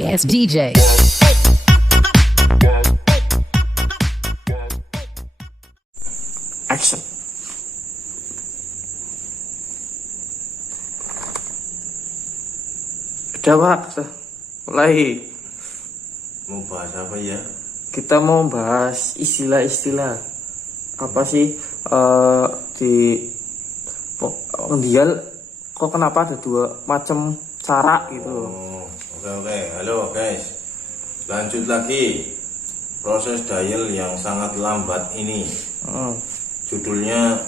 Yes, DJ. Action. Udah Pak, mulai. Mau bahas apa ya? Kita mau bahas istilah-istilah apa sih di mendial kok kenapa ada dua macam cara gitu. Oke. Halo guys. Lanjut lagi. Proses dial yang sangat lambat ini. Judulnya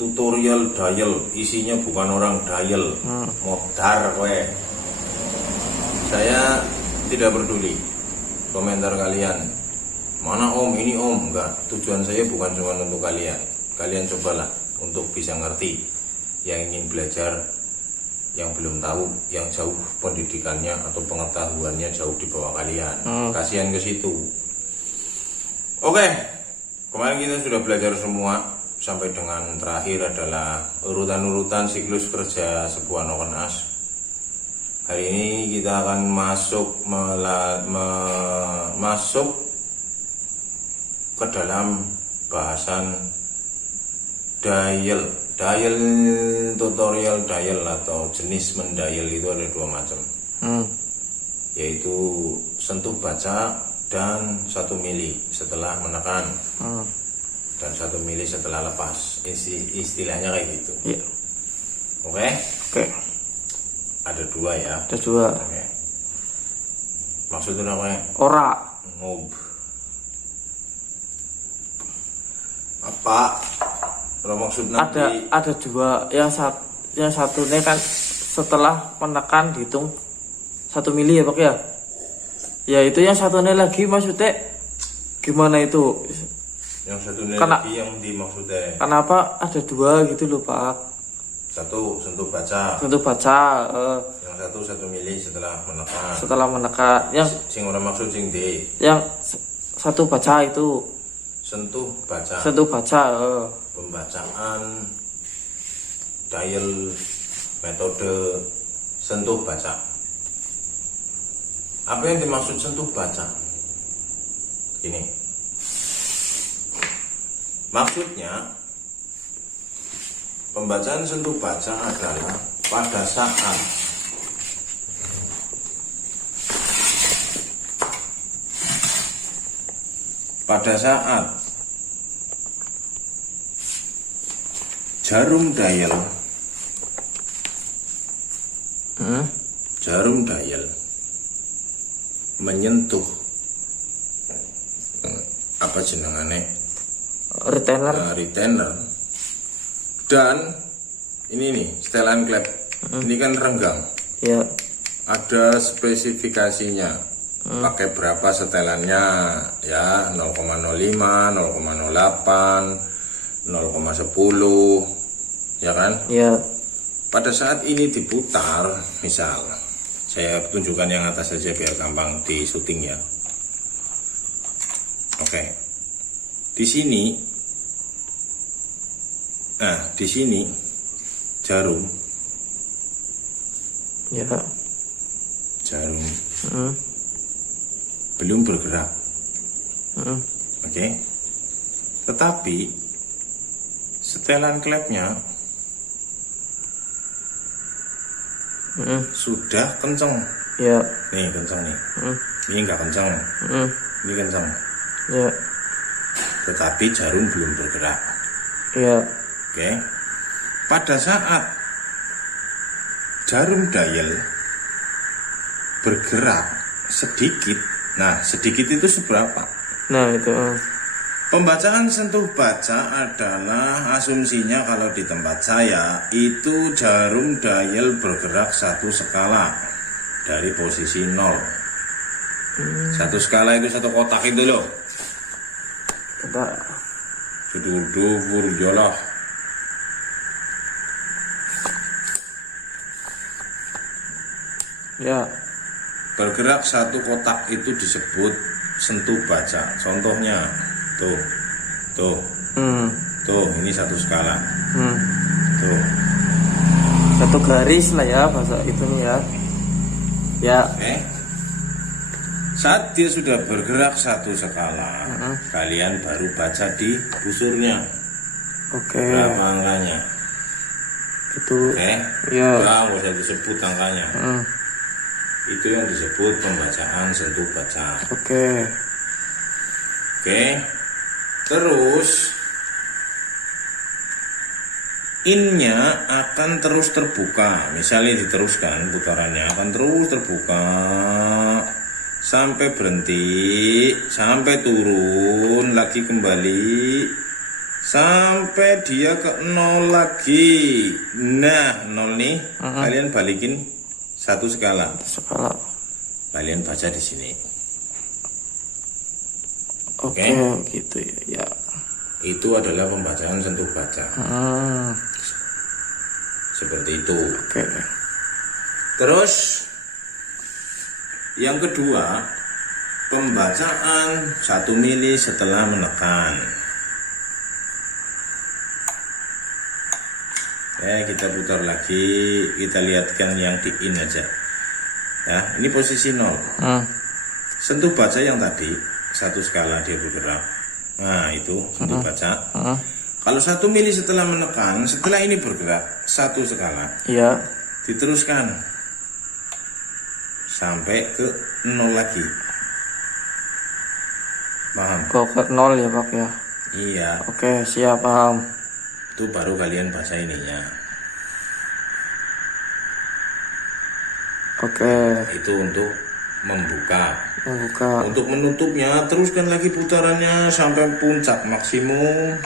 tutorial dial. Isinya bukan orang dial. Modar kowe. Saya tidak peduli komentar kalian. Mana om, ini om. Enggak, tujuan saya bukan cuma untuk kalian. Kalian cobalah untuk bisa ngerti. Yang ingin belajar, yang belum tahu, yang jauh pendidikannya atau pengetahuannya jauh di bawah kalian. Kasihan ke situ. Oke, kemarin kita sudah belajar semua sampai dengan terakhir adalah urutan-urutan siklus kerja sebuah noken as. Hari ini kita akan masuk ke dalam bahasan dial. Dial, tutorial dial atau jenis mendial itu ada dua macam, yaitu sentuh baca dan 1 mili setelah menekan, dan 1 mili setelah lepas. Istilahnya kayak gitu. Iya. Oke. Ada dua ya. Ada dua. Oke. Maksudnya apa? Ora. Ngob. Apa? Kalau maksud nanti Ada dua. Yang satunya kan setelah menekan dihitung 1 mili ya Pak ya. Ya itu yang satunya lagi maksudnya gimana itu? yang satunya Karena- lagi yang dimaksudnya Kenapa ada dua gitu loh Pak? satu sentuh baca, Sentuh baca yang satu 1 mili setelah menekan. setelah menekan. Sing orang maksud sing di Yang satu baca itu sentuh baca. sentuh baca. Pembacaan dial metode sentuh baca. Apa yang dimaksud sentuh baca? Ini maksudnya, pembacaan sentuh baca adalah pada saat jarum dial menyentuh apa jenengane Retainer. retainer, dan ini nih setelan klep, ini kan renggang, Ya. ada spesifikasinya, pakai berapa setelannya ya, 0,05, 0,08, 0,10 ya kan. Ya. Pada saat ini diputar, misal saya tunjukkan yang atas saja biar gampang di syuting ya. Oke. Di sini, nah di sini jarum Ya. belum bergerak, oke. Tetapi setelan klepnya sudah kenceng. Ya. Nih kenceng nih. Ini enggak kenceng. Ini kenceng. Ya. Tetapi jarum belum bergerak. Ya. Oke. Pada saat jarum dial bergerak sedikit. Nah, sedikit itu seberapa? Nah itu. Pembacaan sentuh baca adalah asumsinya kalau di tempat saya itu jarum dial bergerak 1 skala dari posisi 0. 1 skala itu 1 kotak itu loh. Coba. Dufur jolah. Ya. Bergerak 1 kotak itu disebut sentuh baca. Contohnya tuh ini 1 skala. Tuh Satu garis lah ya bahasa itu nih ya. Ya. Oke. Saat dia sudah bergerak satu skala, kalian baru baca di busurnya Oke. berapa angkanya. Itu. Oke, Ya. nggak usah disebut angkanya. Itu yang disebut pembacaan sentuh baca. Oke. Oke, terus innya akan terus terbuka. Misalnya diteruskan putarannya akan terus terbuka sampai berhenti, sampai turun lagi kembali, sampai dia ke nol lagi. Nah, nol nih kalian balikin satu skala. Skala. Kalian baca di sini. Oke, gitu ya. Ya. Itu adalah pembacaan sentuh baca. Seperti itu. Oke. Terus yang kedua, pembacaan 1 mili setelah menekan. Ya, kita putar lagi, kita lihatkan yang di in aja. Ya, ini posisi 0. Sentuh baca yang tadi satu skala dia bergerak. Nah, itu sentuh baca. Kalau 1 mili setelah menekan, setelah ini bergerak satu skala. Iya. Diteruskan sampai ke 0 lagi. Paham? Kok ke 0 ya Pak ya? Iya, Oke, siap, paham. itu baru kalian baca ininya. Oke. Itu untuk membuka. Membuka. Untuk menutupnya, teruskan lagi putarannya sampai puncak maksimum.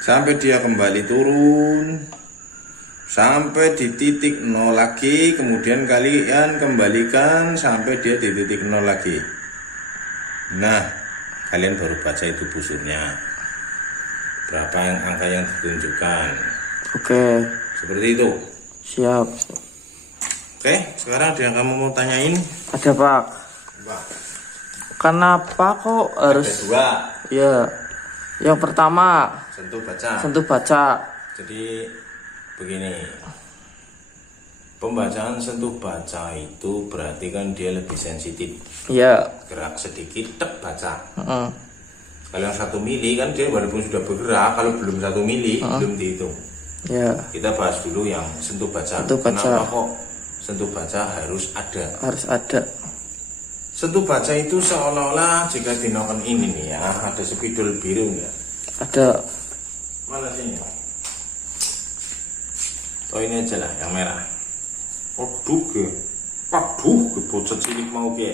Sampai dia kembali turun. Sampai di titik 0 lagi. Kemudian kalian kembalikan sampai dia di titik 0 lagi. Nah, kalian baru baca itu busurnya. Berapa yang angka yang ditunjukkan. Oke. Seperti itu. Siap. Oke, sekarang ada yang kamu mau tanyain? Ada Pak. Pak. Kenapa kok harus? Ada dua. Ya. Yang pertama Sentuh baca. sentuh baca. Jadi begini, pembacaan sentuh baca itu berarti kan dia lebih sensitif. Ya. Gerak sedikit, tek baca. Heeh. Kalau yang 1 mili kan dia walaupun sudah bergerak, kalau belum 1 mili belum dihitung. Ya. Kita bahas dulu yang sentuh baca. Sentuh baca. Kenapa kok sentuh baca harus ada? Harus ada. Sentuh baca itu seolah-olah jika dinoken ini nih ya, ada spidol biru ya. Ada. Mana sini? Oh ini aja lah yang merah. Aduh ke, bocah cilik mau ke.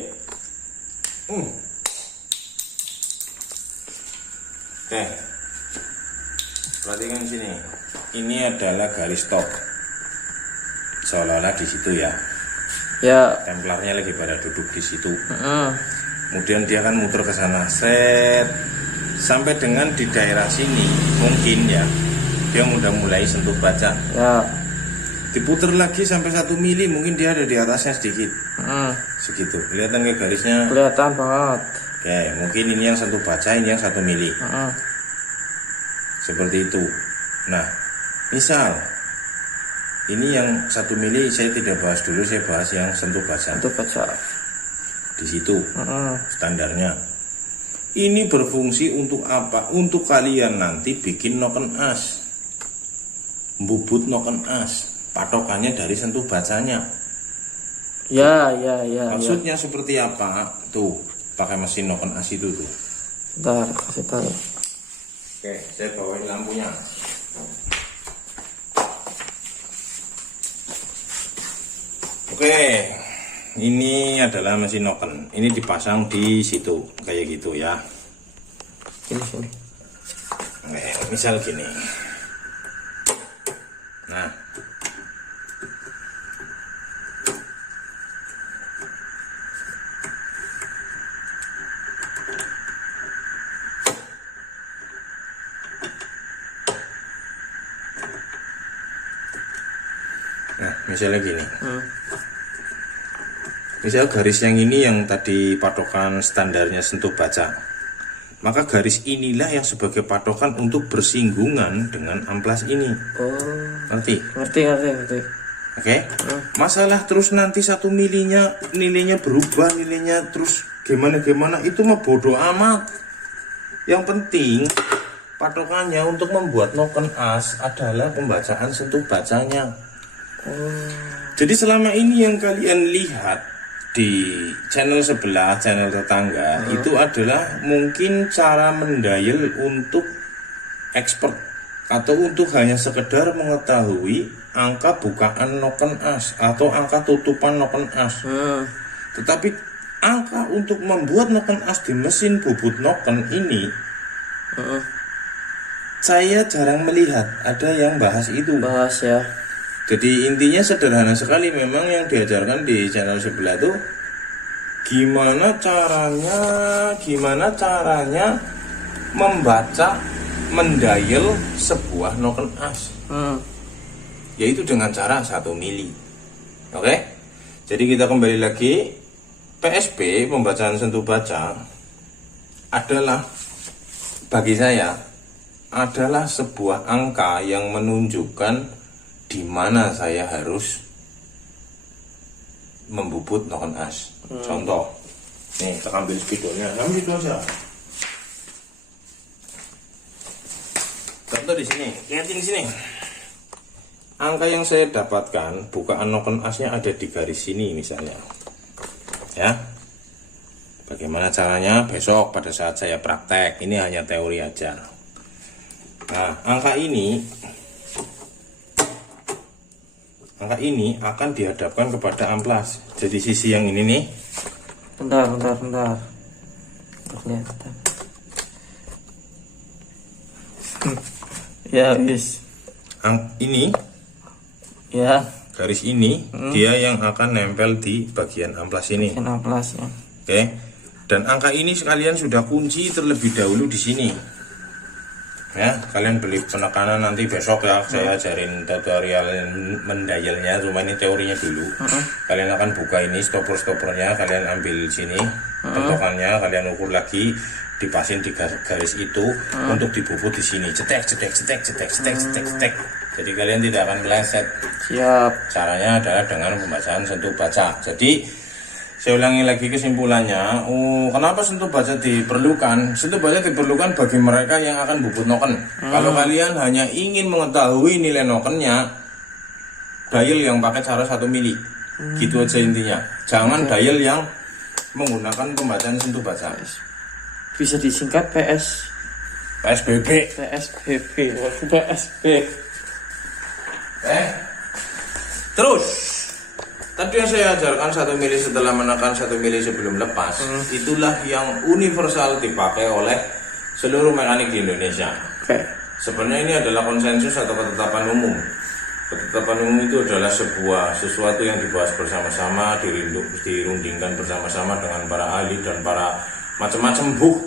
Oke, perhatikan sini. Ini adalah garis stop. Seolah-olah di situ ya. Ya. Templarnya lagi pada duduk di situ. Heeh. Kemudian dia akan muter ke sana, set, sampai dengan di daerah sini mungkin ya dia udah mulai sentuh baca. Ya. Diputer lagi sampai 1 mili, mungkin dia ada di atasnya sedikit. Segitu. Kelihatan ke garisnya? Kelihatan banget. Oke, mungkin ini yang sentuh baca, ini yang 1 mili. Seperti itu. Nah, misal ini yang 1 mili saya tidak bahas dulu, saya bahas yang sentuh baca. Sentuh baca. Di situ standarnya. Ini berfungsi untuk apa? Untuk kalian nanti bikin noken as, bubut noken as. Patokannya dari sentuh bacanya. Ya. Maksudnya seperti apa? Tuh, pakai mesin noken as itu tuh. Bentar, kasih tahu. Oke, saya bawain lampunya. Oke, ini adalah mesin noken. Ini dipasang di situ, kayak gitu ya. Sini. Oke, misal gini. Nah, misalnya gini. Misal garis yang ini yang tadi patokan standarnya sentuh baca. Maka garis inilah yang sebagai patokan untuk bersinggungan dengan amplas ini. Oh. Ngerti? Ngerti. Oke, masalah terus nanti 1 milinya nilainya berubah, nilainya terus gimana itu mah bodoh amat. Yang penting patokannya untuk membuat noken as adalah pembacaan sentuh bacanya. Jadi selama ini yang kalian lihat di channel sebelah, channel tetangga, itu adalah mungkin cara mendayel untuk expert atau untuk hanya sekedar mengetahui angka bukaan noken as atau angka tutupan noken as. Tetapi angka untuk membuat noken as di mesin bubut noken ini saya jarang melihat ada yang bahas itu. Bahas ya. Jadi intinya sederhana sekali, memang yang diajarkan di channel sebelah tuh gimana caranya membaca, mendayel sebuah noken as. Yaitu dengan cara 1 mili. Oke? Jadi kita kembali lagi, PSB, pembacaan sentuh baca, adalah bagi saya adalah sebuah angka yang menunjukkan di mana saya harus membubut noken as. Contoh, nih kita ambil spidolnya, ambil itu aja. Contoh di sini, lihatin di sini. Angka yang saya dapatkan bukaan noken asnya ada di garis sini misalnya. Ya. Bagaimana caranya besok pada saat saya praktek. Ini hanya teori aja. Nah, angka ini akan dihadapkan kepada amplas. Jadi sisi yang ini nih. Bentar. Kelihatan. Ya, wis. Ini Ya, garis ini dia yang akan nempel di bagian amplas ini. amplas ya. Oke. Dan angka ini sekalian sudah kunci terlebih dahulu di sini. Ya, kalian beli penekanan nanti besok ya, saya ajarin tutorial mendayelnya, cuma ini teorinya dulu. Kalian akan buka ini stopper-stoppernya, kalian ambil sini, pentokannya, kalian ukur lagi, dipasin di garis itu untuk dibubut di sini. Cetek. Jadi kalian tidak akan meleset. Siap. Caranya adalah dengan pembacaan sentuh baca. Jadi saya ulangi lagi kesimpulannya. Kenapa sentuh baca diperlukan? Sentuh baca diperlukan bagi mereka yang akan bubut noken. Kalau kalian hanya ingin mengetahui nilai nokennya, dial yang pakai cara 1 mili. Gitu aja intinya. Jangan dial yang menggunakan pembacaan sentuh baca. Bisa disingkat PSBB. Terus tadi yang saya ajarkan 1 mili setelah menekan 1 mili sebelum lepas, itulah yang universal dipakai oleh seluruh mekanik di Indonesia. Sebenarnya ini adalah konsensus atau ketetapan umum. Ketetapan umum itu adalah sesuatu yang dibahas bersama-sama, dirundingkan bersama-sama dengan para ahli dan para macam-macam buh.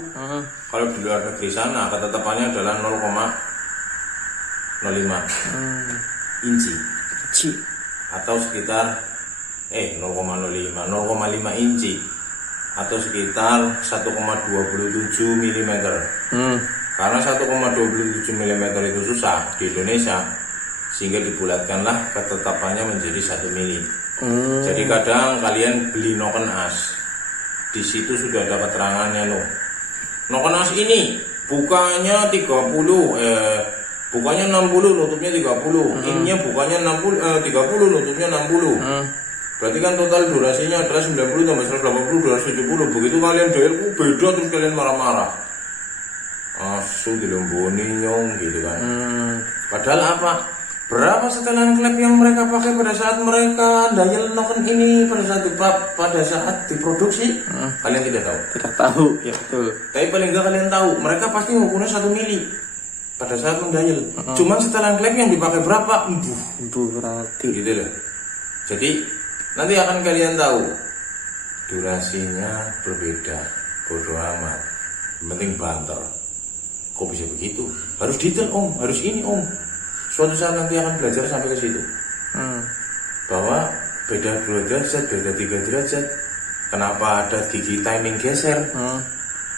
Kalau di luar negeri sana ketetapannya adalah 0,05 inci atau sekitar 0,5 inci atau sekitar 1,27 mm. Karena 1,27 mm itu susah di Indonesia, sehingga dibulatkanlah ketetapannya menjadi 1 mili. Jadi kadang kalian beli noken as, di situ sudah ada keterangannya loh. Noken as ini bukanya 60, nutupnya 30. Innya bukanya 30, nutupnya 60. Berarti kan total durasinya adalah 90 tambah 180, 270. Begitu kalian dial beda, terus kalian marah-marah. Asu dilemboni nyong gitu kan. Padahal apa? Berapa setelan klep yang mereka pakai pada saat mereka dial noken ini pada saat diproduksi? Kalian tidak tahu. Tidak tahu, ya betul. Tapi paling enggak kalian tahu, mereka pasti ngukurnya 1 mili pada saat mendayel. Cuman setelan klep yang dipakai berapa? Berarti gitu loh. Jadi nanti akan kalian tahu durasinya berbeda. Bodoh amat, yang penting banter. Kok bisa begitu? Harus detail om, harus ini om. Suatu saat nanti akan belajar sampai ke situ. Bahwa beda 2 derajat, beda 3 derajat. Kenapa ada gigi timing geser?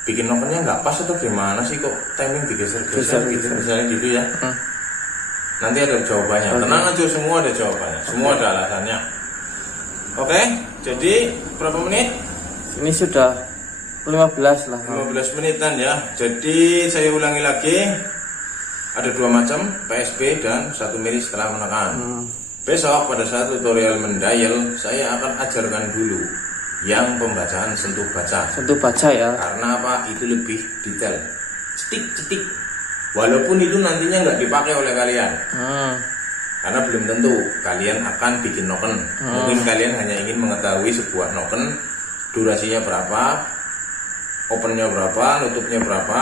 Bikin nokennya nggak pas atau gimana sih kok timing digeser-geser gitu misalnya gitu ya. Nanti ada jawabannya. Tenang aja, semua ada jawabannya. Semua ada alasannya. Oke, jadi berapa menit? Ini sudah 15 lah. 15 menitan ya. Jadi saya ulangi lagi. Ada 2 macam, PSB dan 1 mili setelah menekan. Besok pada saat tutorial mendial, saya akan ajarkan dulu yang pembacaan sentuh baca. Sentuh baca ya. Karena apa? Itu lebih detail. Cetik-cetik. Walaupun itu nantinya nggak dipakai oleh kalian. Karena belum tentu kalian akan bikin noken. Mungkin kalian hanya ingin mengetahui sebuah noken, durasinya berapa, opennya berapa, nutupnya berapa,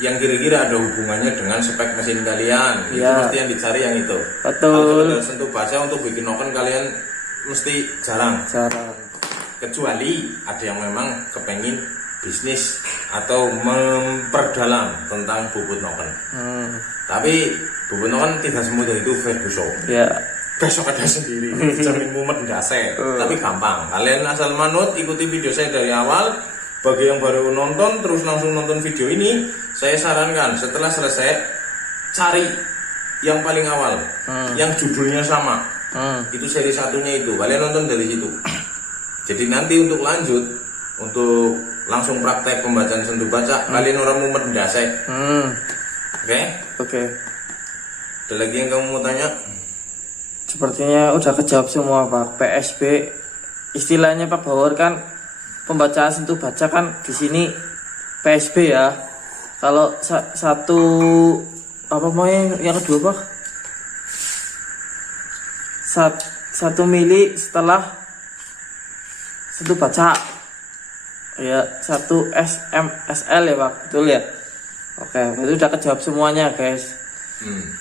yang kira-kira ada hubungannya dengan spek mesin kalian. Itu mesti yang dicari yang itu. Betul. Kalau sentuh baca untuk bikin noken kalian mesti jarang. Kecuali ada yang memang kepengin bisnis atau memperdalam tentang bubut noken. Tapi bubut noken tidak semudah itu besok. Ya. Besok ada sendiri. Jamin mumet ndase. Tapi gampang. Kalian asal manut, ikuti video saya dari awal. Bagi yang baru nonton terus langsung nonton video ini, saya sarankan setelah selesai cari yang paling awal, yang judulnya sama. Itu seri satunya itu. Kalian nonton dari situ. Jadi nanti untuk lanjut, untuk langsung praktek pembacaan sentuh baca, kalian orang mumet ndase. Oke. Ada lagi yang kamu mau tanya? Sepertinya udah kejawab semua Pak. PSB istilahnya Pak Bawor kan pembacaan sentuh baca kan di sini PSB ya. Kalau satu apa mau yang kedua Pak? 1 mili setelah sentuh baca. Ya, 1 SMSL ya Pak, betul ya? Oke, itu udah kejawab semuanya guys.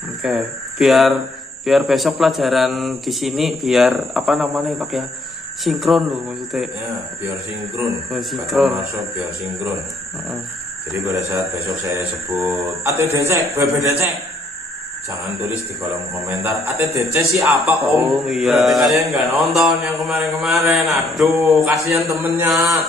Oke, biar besok pelajaran di sini biar apa namanya Pak ya? Sinkron loh maksudnya. Ya, biar sinkron. Biar sinkron. Jadi pada saat besok saya sebut ATDC, BBDC, jangan tulis di kolom komentar ATDC sih apa Om? Iya. Berarti kalian nggak nonton yang kemarin-kemarin. Aduh, kasihan temennya.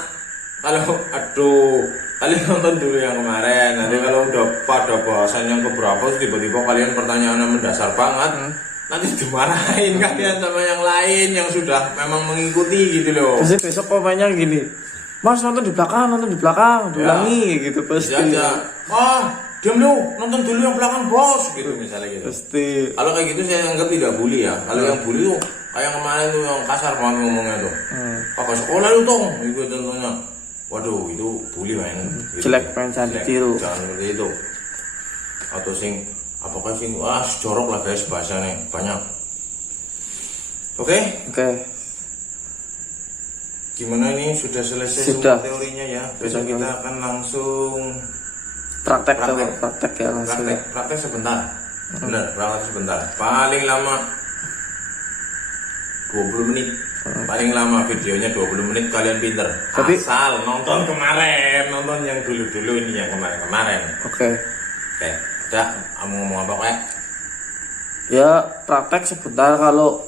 Kalian nonton dulu yang kemarin. Nanti kalau udah pada bahasan yang keberapa, tiba-tiba kalian pertanyaannya mendasar banget. Nanti dimarahin kalian sama yang lain yang sudah memang mengikuti gitu loh. Pasti besok komennya gini, Mas nonton di belakang, diulangi gitu pasti. Ya. Diam lu, nonton dulu yang belakang bos, gitu misalnya gitu. Pasti. Kalau kayak gitu saya anggap tidak bully ya. Kalau yang bully tuh kayak kemarin tuh yang kasar banget ngomongnya tuh. Kakak sekolah lu tong, itu contohnya. Waduh, itu bully men. Gitu. Jelek pengen ditiru. Jangan seperti itu. Atau sing apakah sing jorok lah guys bahasanya banyak. Oke. Gimana ini sudah selesai semua teorinya ya? Besok kita akan langsung praktek ya langsung. Praktek sebentar. Benar, praktek sebentar. Paling lama 20 menit. Paling lama videonya 20 menit kalian pinter. Tapi asal nonton kemarin, nonton yang dulu-dulu ini yang kemarin-kemarin. Oke. Udah, kamu ngomong apa kayak? Ya praktek sebentar. Kalau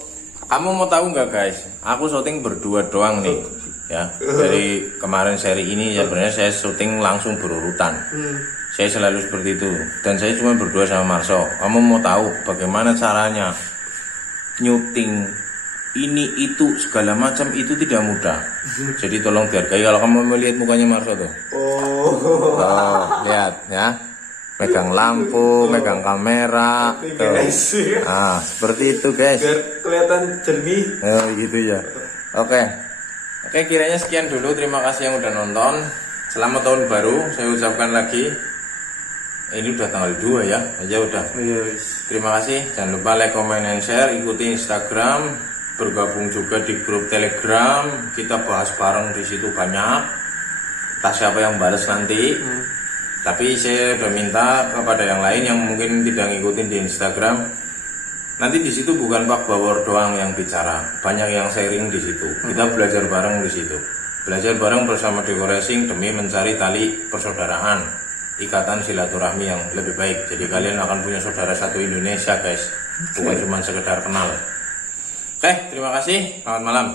kamu mau tahu nggak guys? Aku syuting berdua doang nih, ya. Dari kemarin seri ini ya sebenarnya saya syuting langsung berurutan. Saya selalu seperti itu. Dan saya cuma berdua sama Marso. Kamu mau tahu bagaimana caranya nyuting ini itu segala macam itu tidak mudah. Jadi tolong dihargai. Kalau kamu melihat mukanya Marso tuh. Lihat ya. Megang lampu, megang kamera, seperti itu guys. Biar kelihatan jernih. Gitu ya. Oke, kiranya sekian dulu. Terima kasih yang udah nonton. Selamat tahun baru. Saya ucapkan lagi. Ini udah tanggal 2 ya. Aja udah. Terima kasih. Jangan lupa like, comment, and share. Ikuti Instagram. Bergabung juga di grup Telegram. Kita bahas bareng di situ banyak. Entah siapa yang balas nanti. Tapi saya udah minta kepada yang lain yang mungkin tidak ngikutin di Instagram. Nanti di situ bukan Pak Bawor doang yang bicara, banyak yang sharing di situ. Kita belajar bareng di situ. Belajar bareng bersama Deko Racing demi mencari tali persaudaraan, ikatan silaturahmi yang lebih baik. Jadi kalian akan punya saudara satu Indonesia guys, bukan cuma sekedar kenal. Oke, terima kasih. Selamat malam.